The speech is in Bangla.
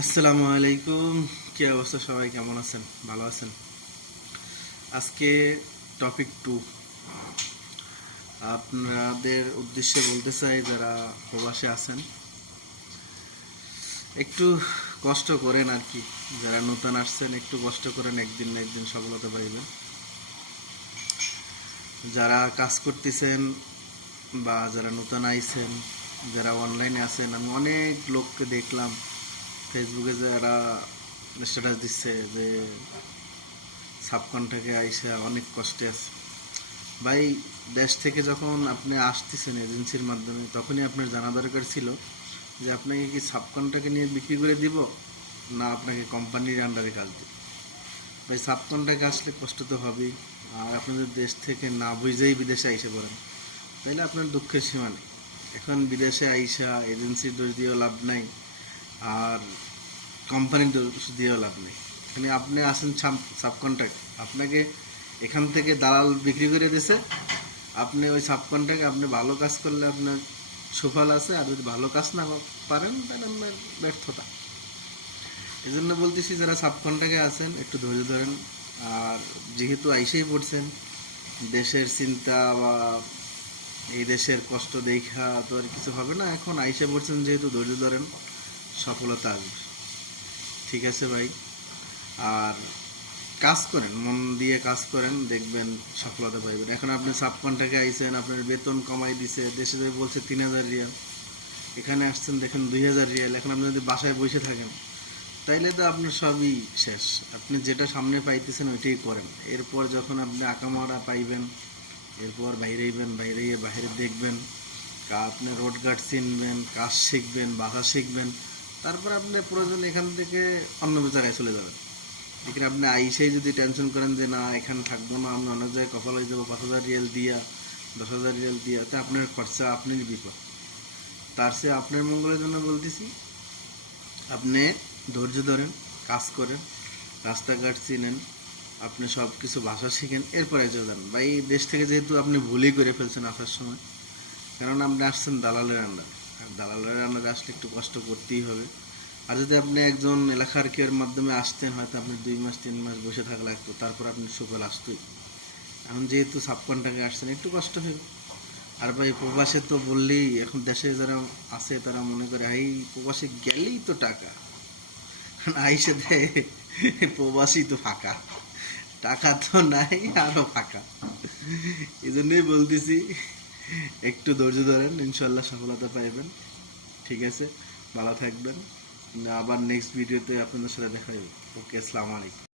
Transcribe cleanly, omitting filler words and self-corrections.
আসসালামু আলাইকুম। কি অবস্থা? সবাই কেমন আছেন? ভালো আছেন? আজকে টপিক 2 আপনাদের উদ্দেশ্যে বলতে চাই, যারা প্রবাসে আছেন একটু কষ্ট করেন আর কি। যারা নতুন আসছেন একটু কষ্ট করেন, একদিন না একদিন সফলতা পাইবেন। যারা কাজ করতেছেন বা যারা নতুন আইছেন, যারা অনলাইনে আছেন, আমি অনেক লোককে দেখলাম ফেসবুকে যারা স্ট্যাটাস দিচ্ছে যে সাবকন্ট্রাক্টে আইসা অনেক কষ্টে আছে। ভাই, দেশ থেকে যখন আপনি আসতেছেন এজেন্সির মাধ্যমে, তখনই আপনার জানা দরকার ছিল যে আপনাকে কি সাবকন্ট্রাক্টে নিয়ে বিক্রি করে দিব না আপনাকে কোম্পানির আন্ডারে কাজ দিব। ভাই, সাবকন্ট্রাক্টে আসলে কষ্ট তো হবেই। আর আপনি যদি দেশ থেকে না বুঝেই বিদেশে আইসে পড়েন, তাহলে আপনার দুঃখের সীমা নেই। এখন বিদেশে আইসা এজেন্সির দোষ দিয়েও লাভ নাই, আর কোম্পানির দোষ দিয়েও লাভ নেই। এখানে আপনি আসেন সাবকন্ট্রাক্ট, আপনাকে এখান থেকে দালাল বিক্রি করে দিছে। আপনি ওই সাবকন্ট্রাক্টে আপনি ভালো কাজ করলে আপনার সুফল আছে, আর যদি ভালো কাজ না পারেন তাহলে আপনার ব্যর্থতা। এই জন্য বলতেছি, যারা সাবকন্ট্রাক্টে আছেন একটু ধৈর্য ধরেন। আর যেহেতু আইসেই পড়ছেন, দেশের চিন্তা বা এই দেশের কষ্ট দেখা তো আর কিছু হবে না। এখন আইসে পড়ছেন যেহেতু, ধৈর্য ধরেন, সফলতা আসবে। ঠিক আছে ভাই? আর কাজ করেন, মন দিয়ে কাজ করেন, দেখবেন সফলতা পাইবেন। এখন আপনি সাবকন্ট্রাক্টে আইছেন, আপনার বেতন কমাই দিছে, দেশে যদি বলছে 3,000 রিয়াল, এখানে আসছেন দেখেন 2,000 রিয়াল। এখন আপনি যদি বাসায় বসে থাকেন, তাইলে তো আপনার সবই শেষ। আপনি যেটা সামনে পাইতেছেন ওইটাই করেন। এরপর যখন আপনি আকামারা পাইবেন, এরপর বাইরেইবেন, বাইরে গিয়ে বাইরে দেখবেন, আপনি রোড গার্ড চিনবেন, কাজ শিখবেন, ভাষা শিখবেন। তারপর আপনি প্রয়োজন এখান থেকে অন্য জায়গায় চলে যাবেন। এখানে আপনি আইসেই যদি টেনশন করেন যে না এখানে থাকবো না, আমি অন্য জায়গায় কপাল হয়ে যাবো 5,000 রিয়াল দিয়া, 10,000 রিয়াল দিয়া, তা আপনার খরচা, আপনারই বিপদ। তার চেয়ে আপনার মঙ্গলের জন্য বলতেছি, আপনি ধৈর্য ধরেন, কাজ করেন, রাস্তাঘাট চিনেন, আপনি সব কিছু ভাষা শিখেন, এরপরে যান। বা এই দেশ থেকে যেহেতু আপনি ভুলই করে ফেলছেন আসার সময়, কারণ আপনি আসছেন দালালের আন্ডারে, আর দালালের আন্ডারে আসলে একটু কষ্ট করতেই হবে। আর যদি আপনি একজন এলাকার কেউর মাধ্যমে আসতেন, হয়তো আপনি 2 মাস 3 মাস বসে থাকা লাগতো, তারপর আপনি সুফল আসতোই। এখন যেহেতু সাবকন্ট্রাক্টে আসছেন, একটু কষ্ট হবে। আর ভাই, প্রবাসে তো বললেই এখন দেশে যারা আছে তারা মনে করে এই প্রবাসে গেলেই তো টাকা আইসে দেয়, প্রবাসী তো ফাঁকা, টাকা তো নাই, আরো ফাঁকা। এই জন্যই বলতেছি, একটু ধৈর্য ধরেন, ইনশাল্লাহ সফলতা পাইবেন। ঠিক আছে? ভালো থাকবেন। আবার নেক্সট ভিডিওতে আপনাদের সাথে দেখা হবে। ওকে, আসসালামু আলাইকুম।